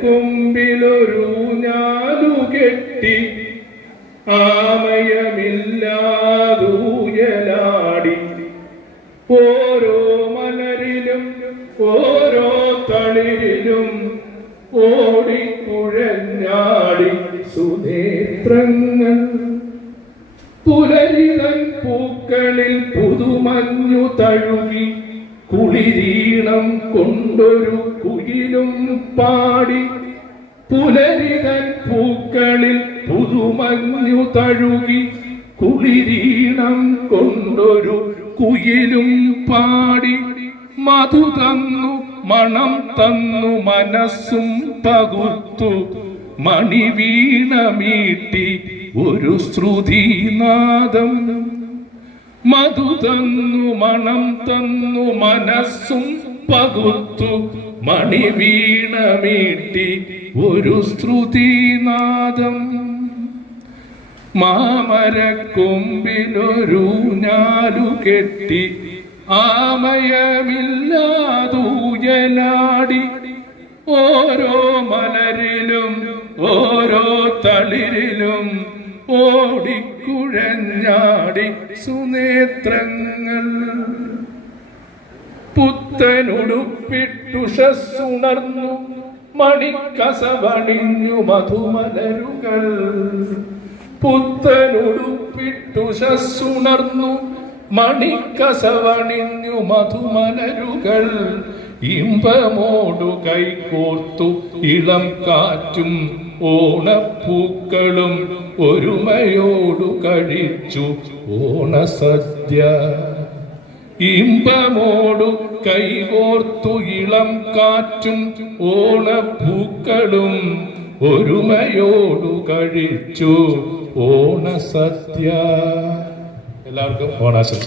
കൊമ്പിലൊരു ഞാലു കെട്ടി ആമയമില്ലാതൂയലാടി ഓരോ മലരിലും ഓരോ തളിരിലും ഓടിക്കുഴഞ്ഞാടി സുനേത്രങ്ങൾ. പുലരിതൻ പൂക്കളിൽ പുതുമഞ്ഞു തഴുകി കുളിരീണം കൊണ്ടൊരു കുയിലും പാടി. പുലരിതൻ പൂക്കളിൽ പുതുമഞ്ഞു തഴുകി കുളിരീണം കൊണ്ടൊരു കുയിലും പാടി. മധു തന്നു മണം തന്നു മനസ്സും പകുത്തു മണിവീണമീട്ടി ഒരു ശ്രുതിനാദം. മധു തന്നു മണം തന്നു മനസ്സും പകുത്തു മണിവീണമീട്ടി ഒരു ശ്രുതിനാദം. മാമരക്കൊമ്പിലൊരു ഞാലു കെട്ടി ആമയമില്ലാതൂയലാടി ഓരോ മലരിലും ഓരോ തളിരിലും ഓടിക്കുഴഞ്ഞാടി സുനേത്രങ്ങൾ. പുത്തനുടുപ്പിട്ടുഷസ്സുണർന്നു മണിക്കസവണിഞ്ഞു മധുമലരുകൾ. പുത്തനുടുപ്പിട്ടുഷസ്സുണർന്നു മണിക്കസവണിഞ്ഞു മധുമലരുകൾ. ഇമ്പമോടു കൈകോർത്തു ഇളം കാറ്റും ഓണപ്പൂക്കളും ഒരുമയോടു കഴിച്ചു ഓണസദ്യ. ഇമ്പമോടു കൈകോർത്തു ഇളം കാറ്റും ഓണപ്പൂക്കളും ഒരുമയോടു കഴിച്ചു ഓണസദ്യ. എല്ലാവർക്കും ഓണാശംസ.